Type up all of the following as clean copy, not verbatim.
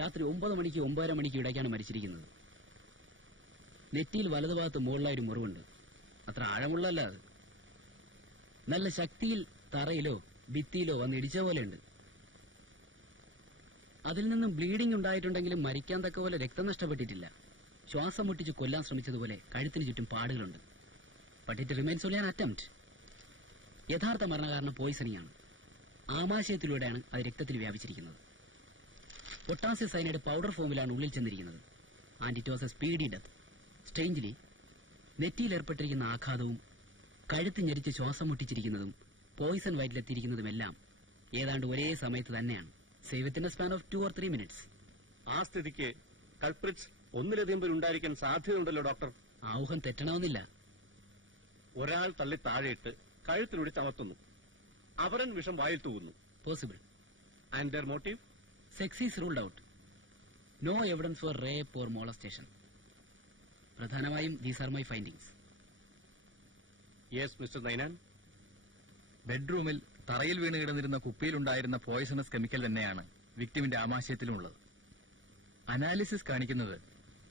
രാത്രി 9 മണിക്ക് 9:30 മണിക്ക് ഇടയ്ക്കാണ് മരിച്ചിരിക്കുന്നത്. നെറ്റിയിൽ വലതുഭാഗത്ത് മുകളിലായൊരു മുറിവുണ്ട്. അത്ര ആഴമുള്ളല്ല അത്. നല്ല ശക്തിയിൽ തറയിലോ ഭിത്തിയിലോ വന്ന് ഇടിച്ച പോലെയുണ്ട്. അതിൽ നിന്നും ബ്ലീഡിംഗ് ഉണ്ടായിട്ടുണ്ടെങ്കിലും മരിക്കാൻ തക്ക പോലെ രക്തം നഷ്ടപ്പെട്ടിട്ടില്ല. ശ്വാസം മുട്ടിച്ച് കൊല്ലാൻ ശ്രമിച്ചതുപോലെ കഴുത്തിന് ചുറ്റും പാടുകളുണ്ട്. But it remains only an attempt. യഥാർത്ഥ മരണകാരണം പോയിസണിംഗ് ആണ്. ആമാശയത്തിലൂടെയാണ് അത് രക്തത്തിൽ വ്യാപിച്ചിരിക്കുന്നത്. പൊട്ടാസ്യം സയനൈഡ് പൗഡർ ഫോമിലാണ് ഉള്ളിൽ ചെന്നിരിക്കുന്നത്. And it was a speedy death. Strangely നെറ്റിയിൽ ഏർപ്പെട്ടിരിക്കുന്ന ആഘാതവും കഴുത്ത് ഞെരിച്ച് ശ്വാസം മുട്ടിച്ചിരിക്കുന്നതും പോയിസൺ വയറ്റിലെത്തിയിരിക്കുന്നതുമെല്ലാം ഏതാണ്ട് ഒരേ സമയത്ത് തന്നെയാണ്. Say within A span of 2 or 3 minutes. ആ സ്ഥിതിക്ക് കൾപ്രിറ്റ്സ് ഒന്നിലധികം പേർ ഉണ്ടായിരിക്കാൻ സാധ്യതയുണ്ടല്ലോ ഡോക്ടർ. ആ ഊഹം തെറ്റണമെന്നില്ല. ഒരാൾ തള്ളി താഴെയിട്ട് കഴുത്തിലൂടെ ചമത്തുന്നു. അവരൻ വിഷം വായിൽ തൂകുന്നു. Possible. And their motive? Sex is ruled out. No evidence for rape or molestation. പ്രധാനമായും these are my findings. Yes mister Ninan. ബെഡ്റൂമിൽ തറയിൽ വീണ് കിടന്നിരുന്ന കുപ്പിയിലുണ്ടായിരുന്ന പോയിസണസ് കെമിക്കൽ തന്നെയാണ് വിക്ടിമിന്റെ ആമാശയത്തിലുമുള്ളത്. അനാലിസിസ് കാണിക്കുന്നത്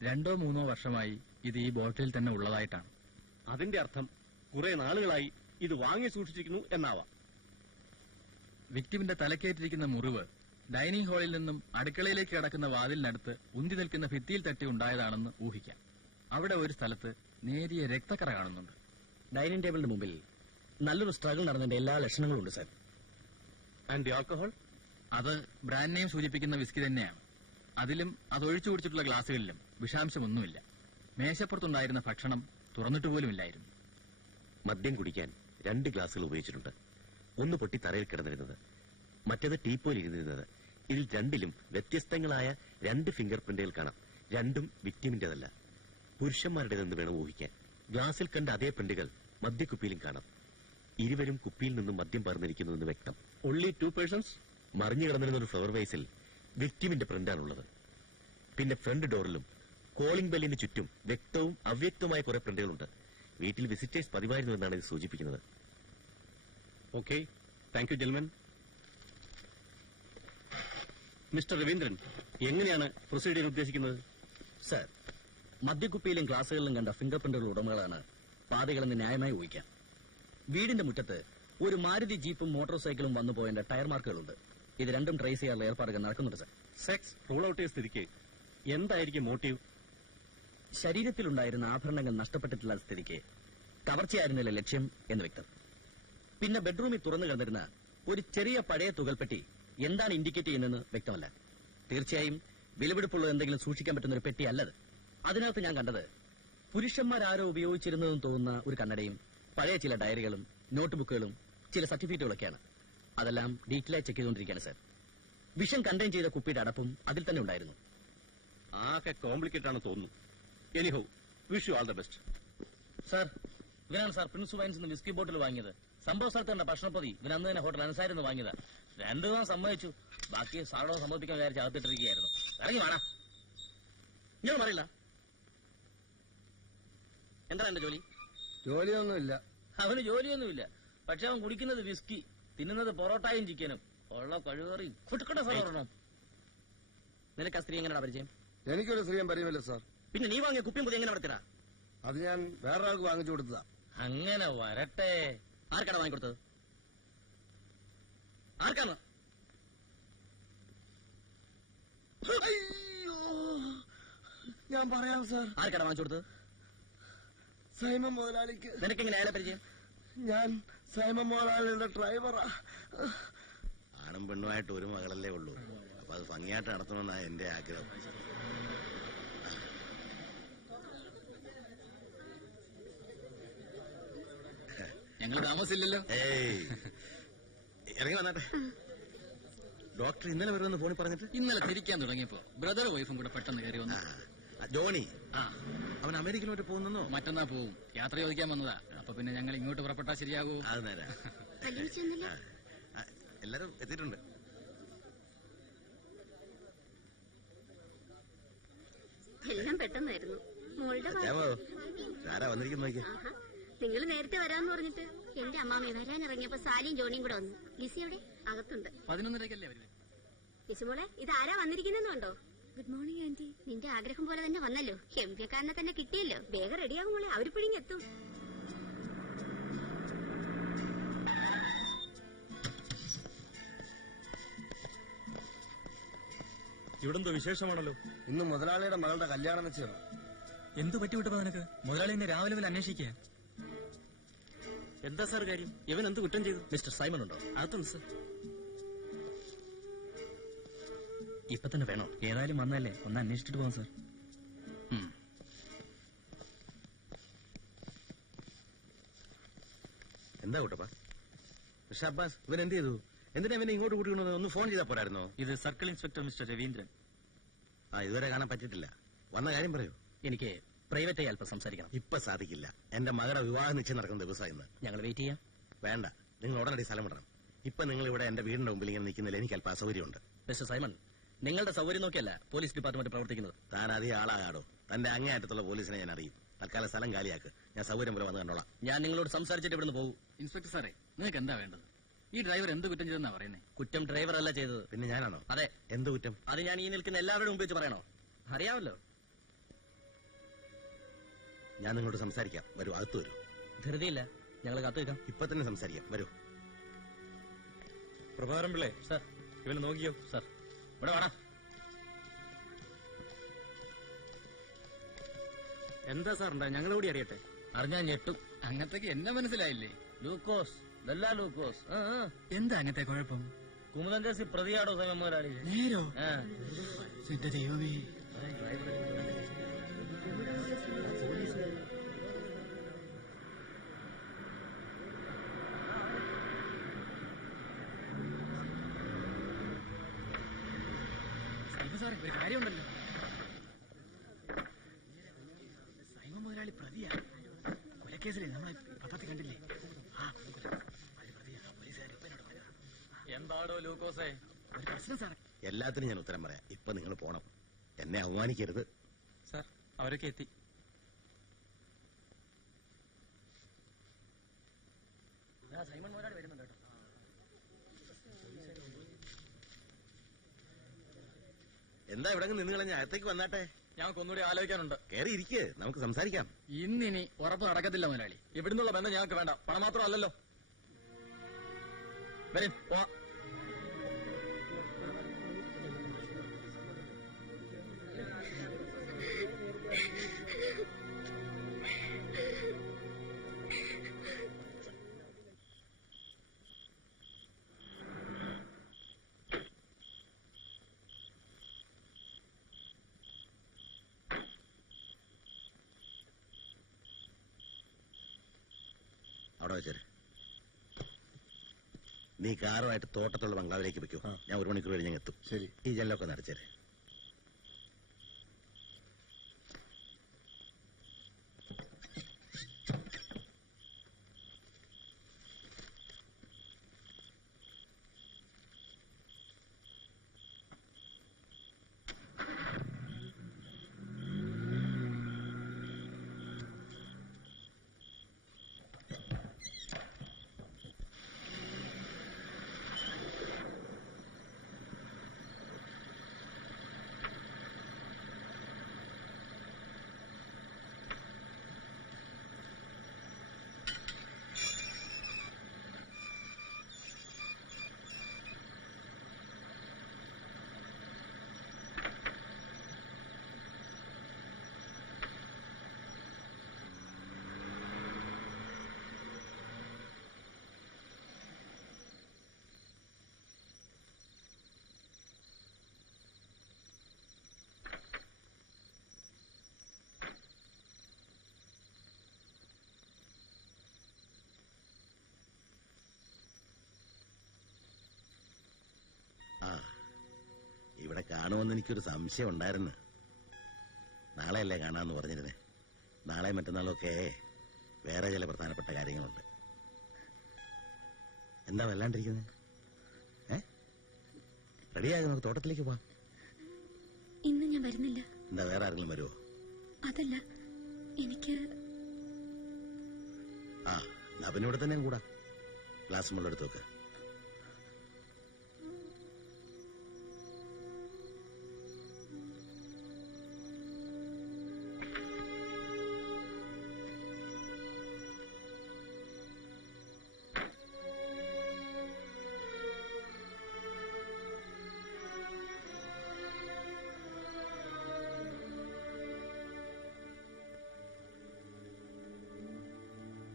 2 or 3 വർഷമായി ഇത് ഈ ബോട്ടിൽ തന്നെ ഉള്ളതായിട്ടാണ്. അതിന്റെ അർത്ഥം കുറെ നാളുകളായി ഇത് വാങ്ങി സൂക്ഷിച്ചിരിക്കുന്നു എന്നാവാം. വിക്ടിമിന്റെ തലക്കേറ്റിരിക്കുന്ന മുറിവ് ഡൈനിങ് ഹാളിൽ നിന്നും അടുക്കളയിലേക്ക് കടക്കുന്ന വാതിലിനടുത്ത് ഉന്തി നിൽക്കുന്ന ഭിത്തിയിൽ തട്ടി ഉണ്ടായതാണെന്ന് ഊഹിക്കാം. അവിടെ ഒരു സ്ഥലത്ത് നേരിയ രക്തക്കറ കാണുന്നുണ്ട്. ഡൈനിങ് ടേബിളിന്റെ മുമ്പിൽ നല്ലൊരു സ്ട്രഗിൾ നടന്നതിന്റെ എല്ലാ ലക്ഷണങ്ങളും ഉണ്ട് സാർ. And the alcohol? അത് ബ്രാൻഡ് നെയിം സൂചിപ്പിക്കുന്ന വിസ്കി തന്നെയാണ്. അതിലും അതൊഴിച്ചു കുടിച്ചിട്ടുള്ള ഗ്ലാസുകളിലും വിഷാംശമൊന്നുമില്ല. മേശപ്പുറത്തുണ്ടായിരുന്ന ഭക്ഷണം തുറന്നിട്ട് പോലുമില്ലായിരുന്നു. മദ്യം കുടിക്കാൻ 2 ഗ്ലാസുകൾ ഉപയോഗിച്ചിട്ടുണ്ട്. ഒന്ന് പൊട്ടി തറയിൽ കിടന്നിരുന്നത്, മറ്റേത് ടീപ്പോയിൽ ഇരുന്നിരുന്നത്. ഇതിൽ രണ്ടിലും വ്യത്യസ്തങ്ങളായ 2 ഫിംഗർ പ്രിന്റുകൾ കാണാം. രണ്ടും വിക്ടിമിന്റേതല്ല, പുരുഷന്മാരുടേതെന്ന് വേണം ഊഹിക്കാൻ. ഗ്ലാസിൽ കണ്ട അതേ പ്രിന്റുകൾ മദ്യക്കുപ്പിയിലും കാണാം. ഇരുവരും കുപ്പിയിൽ നിന്നും മദ്യം പകർന്നിരിക്കുന്നുവെന്ന് വ്യക്തം. Only 2 persons? മറിഞ്ഞു കിടന്നിരുന്ന ഒരു ഫ്ലവർ വൈസിൽ വിക്ടിമിന്റെ പ്രിന്റാണുള്ളത്. പിന്നെ ഫ്രണ്ട് ഡോറിലും കോളിംഗ് ബെല്ലിന് ചുറ്റും വ്യക്തവും അവ്യക്തവുമായ കുറെ പ്രിന്റുകളുണ്ട്. വീട്ടിൽ വിസിറ്റേഴ്സ് പതിവായിരുന്നു എന്നാണ് ഇത് സൂചിപ്പിക്കുന്നത്. Okay, thank you gentlemen. Mister Raveendran, എങ്ങനെയാണ് പ്രൊസീഡ് ചെയ്യാൻ ഉദ്ദേശിക്കുന്നത്? സാർ, മദ്യക്കുപ്പിയിലും ഗ്ലാസുകളിലും കണ്ട ഫിംഗർ പ്രിന്റുകളുടെ ഉടമകളാണ് പാതികളെന്ന് ന്യായമായി ഊഹിക്കാം. വീടിന്റെ മുറ്റത്ത് ഒരു മാരുതി ജീപ്പും മോട്ടോർ സൈക്കിളും വന്നു പോയതിന്റെ ടയർ മാർക്കുകളുണ്ട്. ഇത് രണ്ടും ട്രേസ് ചെയ്യാനുള്ള ഏർപ്പാടുകൾ നടക്കുന്നുണ്ട് സാർ. സെക്സ് റൂൾ ഔട്ട് ചെയ്ത സ്ഥിതിക്ക് എന്തായിരിക്കും മോട്ടീവ്? ശരീരത്തിലുണ്ടായിരുന്ന ആഭരണങ്ങൾ നഷ്ടപ്പെട്ടിട്ടുള്ള സ്ഥിതിക്ക് കവർച്ചയായിരുന്നില്ല ലക്ഷ്യം എന്ന് വ്യക്തം. പിന്നെ ബെഡ്റൂമിൽ തുറന്നു കിടന്നിരുന്ന ഒരു ചെറിയ പഴയ തുകൽപ്പെട്ടി എന്താണ് ഇൻഡിക്കേറ്റ് ചെയ്യുന്നതെന്ന് വ്യക്തമല്ല. തീർച്ചയായും വിലപിടിപ്പുള്ളത് എന്തെങ്കിലും സൂക്ഷിക്കാൻ പറ്റുന്ന ഒരു പെട്ടി അല്ലത്. അതിനകത്ത് ഞാൻ കണ്ടത് പുരുഷന്മാരാരോ ഉപയോഗിച്ചിരുന്നതെന്ന് തോന്നുന്ന ഒരു കണ്ണടയും പഴയ ചില ഡയറികളും നോട്ട് ബുക്കുകളും ചില സർട്ടിഫിക്കറ്റുകളൊക്കെയാണ്. അതെല്ലാം ഡീറ്റെയിലായി ചെക്ക് ചെയ്തുകൊണ്ടിരിക്കുകയാണ് സാർ. വിഷം കണ്ടെയ്ൻ ചെയ്ത കുപ്പിയുടെ അടപ്പും അതിൽ തന്നെ ഉണ്ടായിരുന്നു. ആകെ കോംപ്ലിക്കേറ്റ് ആണ് തോന്നുന്നു. Anyhow, wish you all the best. Sir, ഇവനാണ് സാർ പ്രിൻസ് വൈൻസ് നിന്ന് വിസ്കി ബോട്ടിൽ വാങ്ങിയത്. സംഭവ സ്ഥലത്ത് കണ്ട ഭക്ഷണപ്പൊതി ഇവൻ അന്ന് തന്നെ ഹോട്ടൽ അൻസാരിന്ന് വാങ്ങിയതാ. 2 ദിവസം സമ്മതിച്ചു. ബാക്കി സാറോ സമ്മതിപ്പിക്കാൻ വിചാരിച്ച് അകത്തിട്ടിരിക്കുകയായിരുന്നു. ഇറങ്ങി വേണ. ഞാൻ പറയില്ല. എന്താണ് എന്റെ ജോലി? ജോലിയൊന്നുമില്ല. അവന് ജോലിയൊന്നുമില്ല. പക്ഷെ അവൻ കുടിക്കുന്നത് വിസ്കി, തിന്നുന്നത് പൊറോട്ടയും ചിക്കനും. ഉള്ള കഴിവേറി കുട്ടിക്കട്ടെ സാർ പറയണം. നിനക്ക് ആ സ്ത്രീ എങ്ങനെയാ പരിചയം? എനിക്കൊരു സ്ത്രീയും പരിചയമില്ല സാർ. പിന്നെ നീ വാങ്ങിയ കുപ്പിയും പുതിയ എങ്ങനെ നടത്തിടാ? അത് ഞാൻ വേറൊരാൾക്ക് വാങ്ങിച്ചു കൊടുത്തതാ. അങ്ങനെ വരട്ടെ. ആർക്കാണ് വാങ്ങിക്കൊടുത്തത്? ആർക്കാണ്? അയ്യോ, ഞാൻ പറയാം സാർ. ആർക്കാണ് വാങ്ങിച്ചു കൊടുത്തത്? സൈമൻ മുതലാളിക്ക്. നിനക്കെങ്ങനെ അയാളെ പരിചയം? ഞാൻ സൈമൻ മുതലാളിയുടെ ഡ്രൈവറാ. ആണും പെണ്ണുമായിട്ട് ഒരു മകളല്ലേ ഉള്ളൂ. അപ്പൊ അത് ഭംഗിയായിട്ട് നടത്തണമെന്നാണ് എന്റെ ആഗ്രഹം. ഞങ്ങൾ താമസില്ലല്ലോ. ഏയ്, ഇറങ്ങി വന്നാട്ടെ. ഡോക്ടർ ഇന്നലെ വരുമെന്ന് ഫോണിൽ പറഞ്ഞിട്ട് ഇന്നലെ തിരിക്കാൻ തുടങ്ങിയപ്പോ ബ്രദർ വൈഫും കൂടെ പെട്ടെന്ന് കയറി വന്നു. ജോണി, ആ, അവൻ അമേരിക്കയിലോട്ട് പോകുന്നോ? മറ്റന്നാ പോവും. യാത്ര ചോദിക്കാൻ വന്നതാ. അപ്പൊ പിന്നെ ഞങ്ങൾ ഇങ്ങോട്ട് പുറപ്പെട്ടാ ശരിയാകൂ? അത് നേരാ. എല്ലാരും എത്തിയിട്ടുണ്ട്. എല്ലാം പെട്ടെന്നായിരുന്നു. ആരാ വന്നിരിക്കുന്നു? നിങ്ങൾ നേരത്തെ വരാന്ന് പറഞ്ഞിട്ട് എന്റെ അമ്മാമി വരാനിറങ്ങിയപ്പോ സാലിയും ജോണിയും കൂടെ വന്നു. ലിസി അവിടെ അകത്തുണ്ട്. 11:30 വരുന്നത്. ലിസിമോളെ, ഇത് ആരാ വന്നിരിക്കുന്നുണ്ടോ? Good morning anti. നിന്റെ ആഗ്രഹം പോലെ തന്നെ വന്നല്ലോ. എംപിക്കാരനെ തന്നെ കിട്ടിയല്ലോ. വേഗം റെഡിയാകും മോളെ, അവര് പിഴിഞ്ഞെത്തും. ഇവിടെന്തോ വിശേഷമാണല്ലോ. ഇന്ന് മുതലാളിയുടെ മകളുടെ കല്യാണം നിശ്ചയം. എന്തു പറ്റി വിട്ടപ്പോ നിനക്ക്? മുതലാളി ഇന്ന് രാവിലെ മുതൽ അന്വേഷിക്കുക. എന്താ സാർ കാര്യം? ഇവൻ എന്ത് കുറ്റം ചെയ്തു? മിസ്റ്റർ സൈമൺ ഉണ്ടോ? അതുണ്ട് സർ. ഇപ്പൊ തന്നെ വേണോ? ഏതായാലും വന്നല്ലേ, ഒന്ന് അന്വേഷിച്ചിട്ട് പോകാം സർ. എന്താ കൂട്ടപ്പാ? മിസ്റ്റർ അബ്ബാസ്, ഇവൻ എന്ത് ചെയ്തു? എന്തിനാ ഇവനെ ഇങ്ങോട്ട് കൂട്ടിക്കൊണ്ടു? ഒന്ന് ഫോൺ ചെയ്താൽ പോരായിരുന്നോ? ഇത് സർക്കിൾ ഇൻസ്പെക്ടർ മിസ്റ്റർ രവീന്ദ്രൻ. ഇതുവരെ കാണാൻ പറ്റിയിട്ടില്ല. വന്ന കാര്യം പറയൂ. എനിക്ക് പ്രൈവറ്റായി അല്പം സംസാരിക്കണം. ഇപ്പൊ സാധിക്കില്ല. എന്റെ മകളുടെ വിവാഹ നിശ്ചയം നടക്കുന്ന ദിവസം ഇന്ന്. ഞങ്ങൾ വെയിറ്റ് ചെയ്യാം. വേണ്ട, നിങ്ങൾ ഉടനടി സ്ഥലം വിടണം. ഇപ്പൊ നിങ്ങൾ ഇവിടെ എന്റെ വീടിന്റെ മുമ്പിൽ ഇങ്ങനെ നിൽക്കുന്നില്ല, എനിക്ക് അല്പം അസൗകര്യമുണ്ട്. മിസ്റ്റർ സൈമൺ, നിങ്ങളുടെ സൗകര്യം നോക്കിയല്ല പോലീസ് ഡിപ്പാർട്ട്മെന്റ് പ്രവർത്തിക്കുന്നത്. താൻ അധികം ആളാകാടോ. തന്റെ അങ്ങേയറ്റത്തുള്ള പോലീസിനെ ഞാൻ അറിയും. തൽക്കാലം സ്ഥലം കാലിയാക്ക്. ഞാൻ സൗകര്യം പോലെ വന്ന് കണ്ടോളാം. ഞാൻ നിങ്ങളോട് സംസാരിച്ചിട്ട് ഇവിടുന്ന് പോകും. ഇൻസ്പെക്ടർ സാറേ, നിങ്ങൾക്ക് എന്താ വേണ്ടത്? ഈ ഡ്രൈവർ എന്ത് കുറ്റം ചെയ്തെന്നാ പറയുന്നേ? കുറ്റം ഡ്രൈവർ അല്ല ചെയ്തത്. പിന്നെ ഞാനാണോ? അതെ. എന്ത് കുറ്റം? അത് ഞാൻ ഈ നിൽക്കുന്ന എല്ലാവരുടെ മുമ്പ് വെച്ച് പറയണോ? അറിയാമല്ലോ. ഞാൻ നിങ്ങളോട് സംസാരിക്കാം. വരൂ, അകത്ത് വരൂ. ധൃതിയില്ല, ഞങ്ങൾ കാത്തു വെക്കാം. ഇപ്പൊ തന്നെ സംസാരിക്കാം. വരൂ. പ്രഭാകരൻ പിള്ളേ, സർ. ഇവനെ നോക്കിയോ? സർ, ഇവിടെ വേണം. എന്താ സാറുണ്ടാ? ഞങ്ങളോടി അറിയട്ടെ. അറിഞ്ഞാ ഞെട്ടും. അങ്ങനത്തേക്ക് എന്നെ മനസ്സിലായില്ലേ? ലൂക്കോസ്, ഇതല്ല ലൂക്കോസ്. എന്താ അങ്ങനത്തെ കുഴപ്പം? കുമുദം കേസിൽ പ്രതിയാടോ സൈമൺ മുതലാളി? നേരോ? എന്റെ ദൈവമേ. സാറേ, ഒരു കാര്യമുണ്ടല്ലോ. സൈമൺ മുതലാളി പ്രതിയാ. കൊലക്കേസിലെ നമ്മളെ പത്രത്തിൽ കണ്ടില്ലേ? എന്താടോ ലൂക്കോസേ? ഒരു പ്രശ്നം സാറേ. എല്ലാത്തിനും ഞാൻ ഉത്തരം പറയാം. ഇപ്പൊ നിങ്ങൾ പോണം. എന്നെ അവമാനിക്കരുത്. സാർ, അവരൊക്കെ എത്തി. സൈമൺ മുതലാളി വരുന്നുണ്ട് കേട്ടോ. എന്താ ഇവിടെ നിന്ന് കളഞ്ഞ? അകത്തേക്ക് വന്നാട്ടെ. ഞങ്ങൾക്ക് ഒന്നുകൂടി ആലോചിക്കാനുണ്ട്. കയറി ഇരിക്ക്, നമുക്ക് സംസാരിക്കാം. ഇന്നിനി ഉറപ്പ് നടക്കത്തില്ല മുതലാളി. ഇവിടുന്നുള്ള ബന്ധം ഞങ്ങൾക്ക് വേണ്ട. പണം മാത്രമല്ലല്ലോ. വരും, പോവാം. അവിടെ വെച്ചേര്. നീ കാറുമായിട്ട് തോട്ടത്തുള്ള ബംഗ്ലാവിലേക്ക് വെക്കൂ. ഞാൻ 1 മണിക്കൂർ കഴിഞ്ഞ് എത്തും. ശരി. ഈ ജനലൊക്കെ നടച്ചേര്. ഇവിടെ കാണുമെന്ന് എനിക്കൊരു സംശയം ഉണ്ടായിരുന്നു. നാളെയല്ലേ കാണാമെന്ന് പറഞ്ഞിരുന്നേ. നാളെ മറ്റന്നാളൊക്കെ വേറെ ചില പ്രധാനപ്പെട്ട കാര്യങ്ങളുണ്ട്. എന്താ വല്ലാണ്ടിരിക്കുന്നത്? റെഡിയായി, നമുക്ക് തോട്ടത്തിലേക്ക് പോവാം. ഇന്ന് ഞാൻ വരുന്നില്ല. എന്താ, വേറെ ആരെങ്കിലും വരുമോ? അതല്ല, എനിക്ക് പിന്നെ ഇവിടെ തന്നെ കൂടാ. ഗ്ലാസ് മുള്ളെടുത്ത് വെക്ക്.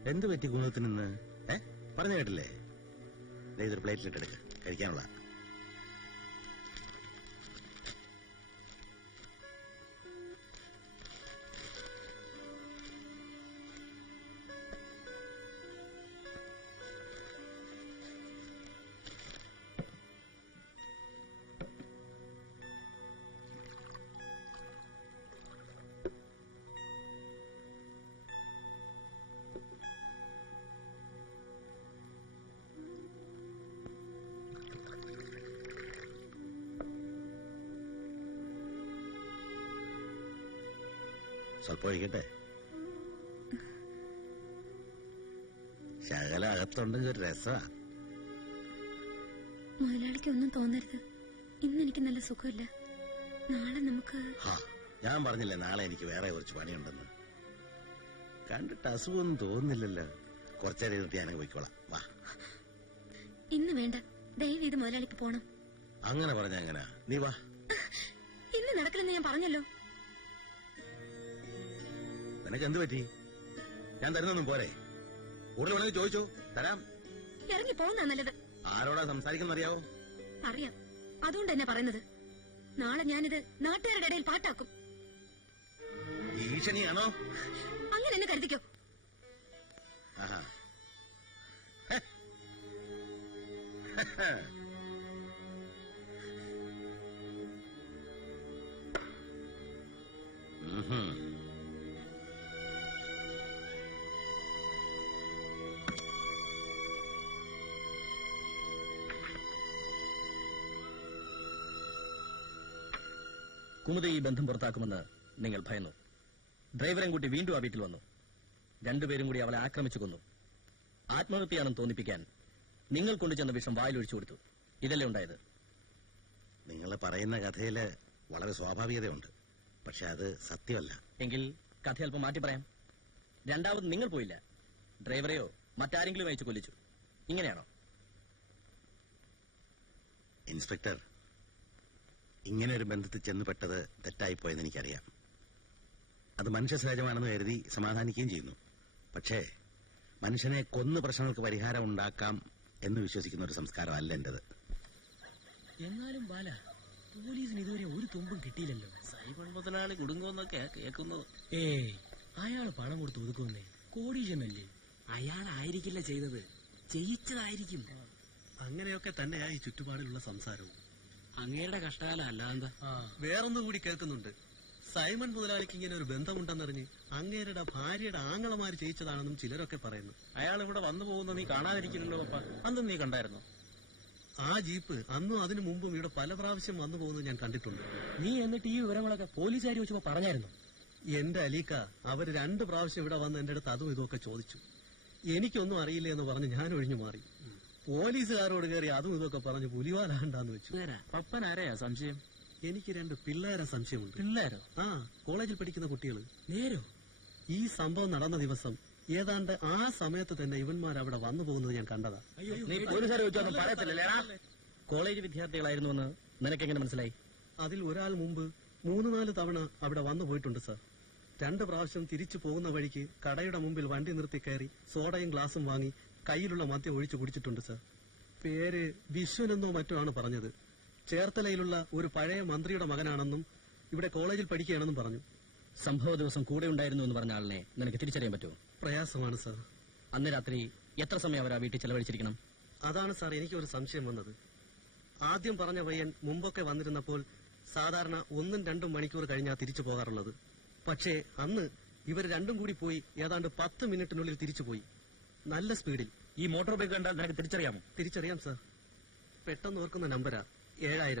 എന്ത് പറ്റി ഗുണത്തിന് നിന്ന് പറഞ്ഞു കേട്ടില്ലേ? ദേ ഇതൊരു പ്ലേറ്റിലിട്ട് എടുക്ക, കഴിക്കാനുള്ള. സ്വല്പം ഒഴിക്കട്ടെ. ശകല അകത്തുണ്ടെങ്കിൽ ഒരു രസമാ. മുതലാളിക്ക് ഒന്നും തോന്നരുത്. ഇന്ന് എനിക്ക് നല്ല സുഖമില്ല. നാളെ നമുക്ക് ഞാൻ പറഞ്ഞില്ലേ നാളെ എനിക്ക് വേറെ കുറച്ച് പണിയുണ്ടെന്ന്. കണ്ടിട്ട് അസുഖമൊന്നും തോന്നുന്നില്ലല്ലോ. കുറച്ചേരം ഇരുന്നിട്ട് ഞാനങ്ങ് പോയിക്കോളാം. വാ. ഇന്ന് വേണ്ട, ദയവ് ചെയ്ത് മുതലാളിക്ക് പോണം. അങ്ങനെ പറഞ്ഞ എങ്ങനാ? നീ വാ. ഇന്ന് നടക്കില്ലെന്ന് ഞാൻ പറഞ്ഞല്ലോ. നിനക്ക് എന്ത് പറ്റി? ഞാൻ തരുന്നൊന്നും പോരെ? കൂടുതൽ വേണമെങ്കിൽ ചോദിച്ചോ, തരാം. ഇറങ്ങി പോകുന്ന നല്ലത്. ആരോടാ സംസാരിക്കുന്ന അറിയാവോ? അറിയാം, അതുകൊണ്ട് തന്നെ പറയുന്നത്. നാളെ ഞാനിത് നാട്ടുകാരുടെ ഇടയിൽ പാട്ടാക്കും. ഭീഷണിയാണോ? അങ്ങനെ എന്നെ കരുതിക്കോ. ആഹാ. കുമുദ ഈ ബന്ധം പുറത്താക്കുമെന്ന് നിങ്ങൾ ഭയന്നു. ഡ്രൈവറെയും കൂട്ടി വീണ്ടും ആ വീട്ടിൽ വന്നു. രണ്ടുപേരും കൂടി അവളെ ആക്രമിച്ചു കൊന്നു. ആത്മഹത്യയാണെന്ന് തോന്നിപ്പിക്കാൻ നിങ്ങൾ കൊണ്ടുചെന്ന വിഷം വായിലൊഴിച്ചു കൊടുത്തു. ഇതല്ലേ ഉണ്ടായത്? നിങ്ങൾ പറയുന്ന കഥയില് വളരെ സ്വാഭാവികതയുണ്ട്. പക്ഷെ അത് സത്യമല്ല. എങ്കിൽ കഥ അല്പം മാറ്റി പറയാം. രണ്ടാമത് നിങ്ങൾ പോയില്ല, ഡ്രൈവറെയോ മറ്റാരെങ്കിലും അയച്ചു കൊല്ലിച്ചു. ഇങ്ങനെയാണോ? ഇൻസ്പെക്ടർ, ഇങ്ങനെ ഒരു ബന്ധത്തിൽ ചെന്നുപെട്ടത് തെറ്റായിപ്പോയെന്ന് എനിക്കറിയാം. അത് മനുഷ്യ സഹജമാണെന്ന് കരുതി സമാധാനിക്കുകയും ചെയ്യുന്നു. പക്ഷേ മനുഷ്യനെ കൊന്നു പ്രശ്നങ്ങൾക്ക് പരിഹാരം ഉണ്ടാക്കാം എന്ന് വിശ്വസിക്കുന്ന ഒരു സംസ്കാരമല്ല എന്റേത്. എന്നാലും ബാല, പോലീസിന് ഇതുവരെ ഒരു തുമ്പും കിട്ടിയില്ലല്ലോ. സൈബൺ മുതലാളി കുടുങ്ങുമെന്നൊക്കെ കേൾക്കുന്നത്. അയാള് പണം കൊടുത്ത് ഒതുക്കുന്നേ, കോടീശനല്ലേ. അയാളായിരിക്കില്ല ചെയ്തത്, ചെയ്യിച്ചതായിരിക്കും. അങ്ങനെയൊക്കെ തന്നെയാ ഈ ചുറ്റുപാടിലുള്ള സംസാരവും. അങ്ങയുടെ കഷ്ടകാലം അല്ലാന്താ. വേറൊന്നും കൂടി കേൾക്കുന്നുണ്ട്. സൈമൺ മുതലാളിക്ക് ഇങ്ങനെ ഒരു ബന്ധമുണ്ടെന്നറിഞ്ഞ് അങ്ങേരുടെ ഭാര്യയുടെ ആങ്ങളമാര് ചെയ്യിച്ചതാണെന്നും ചിലരൊക്കെ പറയുന്നു. അയാൾ ഇവിടെ വന്നു പോകുന്ന നീ കാണാതിരിക്കില്ലല്ലോ പപ്പ. അന്നും നീ കണ്ടായിരുന്നു. ആ ജീപ്പ് അന്നും അതിനു മുമ്പും ഇവിടെ പല പ്രാവശ്യം വന്നു പോകുന്നത് ഞാൻ കണ്ടിട്ടുണ്ട്. നീ എന്നിട്ട് ഈ വിവരങ്ങളൊക്കെ പോലീസുകാർ ചോദിച്ചപ്പോ പറഞ്ഞായിരുന്നു? എന്റെ അലീക്ക, അവര് 2 പ്രാവശ്യം ഇവിടെ വന്ന് എന്റെ അടുത്ത് അതും ഇതൊക്കെ ചോദിച്ചു. എനിക്കൊന്നും അറിയില്ല എന്ന് പറഞ്ഞ് ഞാൻ ഒഴിഞ്ഞു മാറി. പോലീസുകാരോട് കയറി അതും ഇതൊക്കെ പറഞ്ഞ് പുലിവാലാണ്ടാന്ന് വെച്ചു. പപ്പൻ ആരെയാ സംശയം? എനിക്ക് 2 പിള്ളേരെ സംശയമുണ്ട്. പിള്ളേരോ? ആ, കോളേജിൽ പഠിക്കുന്ന കുട്ടികള്. നേരോ? ഈ സംഭവം നടന്ന ദിവസം ഏതാണ്ട് ആ സമയത്ത് തന്നെ ഇവന്മാർ അവിടെ വന്നു പോകുന്നത് ഞാൻ കണ്ടതാ. നീ പോലീസുകാരെ ചോദിച്ചൊന്നും പറയത്തില്ലല്ലേടാ? കോളേജ് വിദ്യാർത്ഥികളായിരുന്നുവെന്ന് നിനക്കെങ്ങനെ മനസ്സിലായി? അതിൽ ഒരാൾ മുമ്പ് 3-4 തവണ അവിടെ വന്നു പോയിട്ടുണ്ട് സർ. 2 പ്രാവശ്യം തിരിച്ചു പോകുന്ന വഴിക്ക് കടയുടെ മുമ്പിൽ വണ്ടി നിർത്തി കയറി സോഡയും ഗ്ലാസും വാങ്ങി കയ്യിലുള്ള മദ്യം ഒഴിച്ചു കുടിച്ചിട്ടുണ്ട് സർ. പേര് വിശ്വനെന്നോ മറ്റോ ആണ് പറഞ്ഞത്. ചേർത്തലയിലുള്ള ഒരു പഴയ മന്ത്രിയുടെ മകനാണെന്നും ഇവിടെ കോളേജിൽ പഠിക്കുകയാണെന്നും പറഞ്ഞു. സംഭവ ദിവസം കൂടെ ഉണ്ടായിരുന്നു എന്ന് പറഞ്ഞ ആളിനെ നിനക്ക് തിരിച്ചറിയാൻ പറ്റുമോ? പ്രയാസമാണ് സർ. അന്ന് രാത്രി എത്ര സമയം അവർ ആ വീട്ടിൽ ചെലവഴിച്ചിരിക്കണം? അതാണ് സാർ എനിക്കൊരു സംശയം വന്നത്. ആദ്യം പറഞ്ഞ പയ്യൻ മുമ്പൊക്കെ വന്നിരുന്നപ്പോൾ സാധാരണ 1-2 മണിക്കൂർ കഴിഞ്ഞാ തിരിച്ചു പോകാറുള്ളത്. പക്ഷേ അന്ന് ഇവർ രണ്ടും കൂടി പോയി ഏതാണ്ട് 10 മിനിറ്റിനുള്ളിൽ തിരിച്ചുപോയി. നല്ല സ്പീഡിൽ. ഈ മോട്ടോർ ബൈക്ക് കണ്ടാൽ നിനക്ക് തിരിച്ചറിയാമോ? തിരിച്ചറിയാം സാർ. പെട്ടെന്ന് ഓർക്കുന്ന നമ്പരാ 7000.